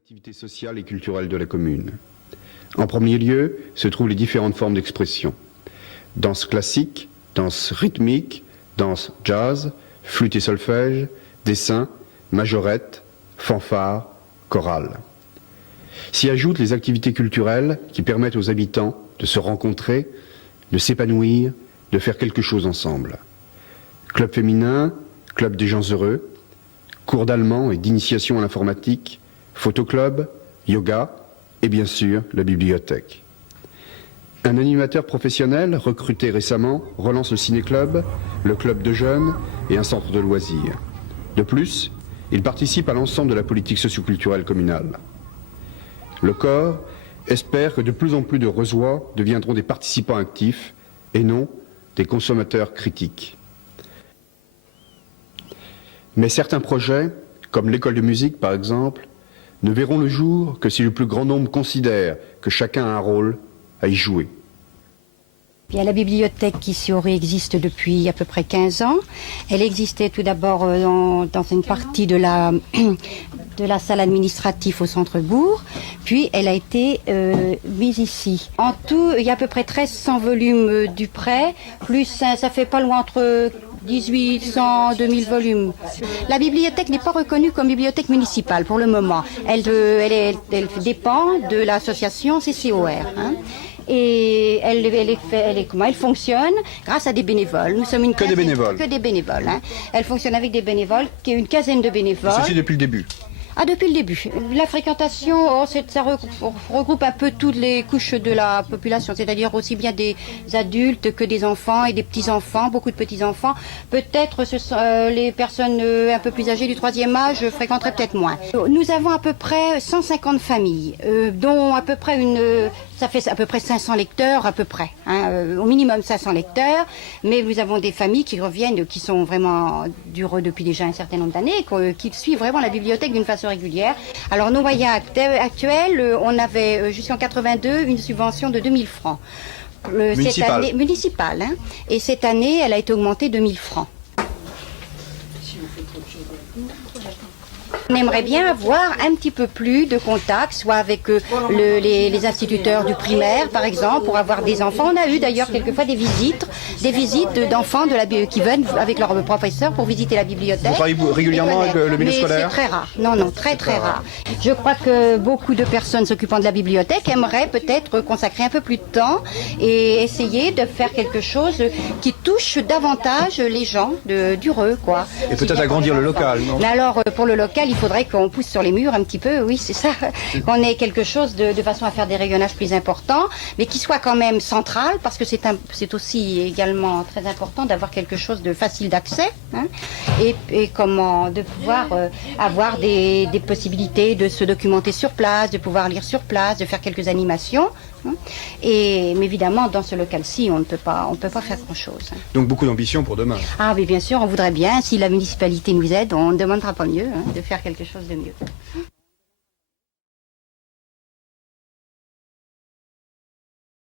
L'activité sociale et culturelle de la commune. En premier lieu se trouvent les différentes formes d'expression. Danse classique, danse rythmique, danse jazz, flûte et solfège, dessin, majorette, fanfare, chorale. S'y ajoutent les activités culturelles qui permettent aux habitants de se rencontrer, de s'épanouir, de faire quelque chose ensemble. Club féminin, club des gens heureux, cours d'allemand et d'initiation à l'informatique, photoclub, yoga et bien sûr la bibliothèque. Un animateur professionnel recruté récemment relance le ciné-club, le club de jeunes et un centre de loisirs. De plus, il participe à l'ensemble de la politique socioculturelle communale. Le corps espère que de plus en plus de Reusois deviendront des participants actifs et non des consommateurs critiques. Mais certains projets, comme l'école de musique par exemple, ne verront le jour que si le plus grand nombre considère que chacun a un rôle à y jouer. Bien, la bibliothèque qui ici existe depuis à peu près 15 ans. Elle existait tout d'abord dans une partie de la salle administrative au centre-bourg, puis elle a été mise ici. En tout, il y a à peu près 1300 volumes du prêt, plus ça fait pas loin entre 1800, 2000 volumes. La bibliothèque n'est pas reconnue comme bibliothèque municipale pour le moment. Elle dépend de l'association CCOR. Et elle fonctionne grâce à des bénévoles. Nous sommes Que des bénévoles. Que des bénévoles. Elle fonctionne avec des bénévoles, qui est une quinzaine de bénévoles. Ceci depuis le début. Ah, depuis le début. La fréquentation, ça regroupe un peu toutes les couches de la population, c'est-à-dire aussi bien des adultes que des enfants et des petits-enfants, beaucoup de petits-enfants. Peut-être les personnes un peu plus âgées du 3e âge fréquenteraient peut-être moins. Nous avons à peu près 150 familles, dont à peu près ça fait à peu près 500 lecteurs, à peu près, au minimum 500 lecteurs, mais nous avons des familles qui reviennent, qui sont vraiment dureux depuis déjà un certain nombre d'années, qui suivent vraiment la bibliothèque d'une façon régulière. Alors nos moyens actuels, on avait jusqu'en 82 une subvention de 2000 francs. Municipale. Et cette année, elle a été augmentée de 1000 francs. On aimerait bien avoir un petit peu plus de contact, soit avec les instituteurs du primaire, par exemple, pour avoir des enfants. On a eu d'ailleurs quelquefois des visites d'enfants qui viennent avec leurs professeurs pour visiter la bibliothèque. Vous travaillez régulièrement avec le milieu scolaire ? C'est très rare. Non, très rare. Je crois que beaucoup de personnes s'occupant de la bibliothèque aimeraient peut-être consacrer un peu plus de temps et essayer de faire quelque chose qui touche davantage les gens d'Ureux, quoi. Et peut-être agrandir le local, non ? Mais alors, pour le local, il faudrait qu'on pousse sur les murs un petit peu, oui, c'est ça, qu'on ait quelque chose de façon à faire des rayonnages plus importants, mais qui soit quand même central, parce que c'est aussi également très important d'avoir quelque chose de facile d'accès, et comment de pouvoir avoir des possibilités de se documenter sur place, de pouvoir lire sur place, de faire quelques animations. Mais évidemment, dans ce local-ci, on ne peut pas faire grand-chose. Donc beaucoup d'ambition pour demain. Ah oui, bien sûr, on voudrait bien, si la municipalité nous aide, on ne demandera pas mieux de faire quelque chose de mieux.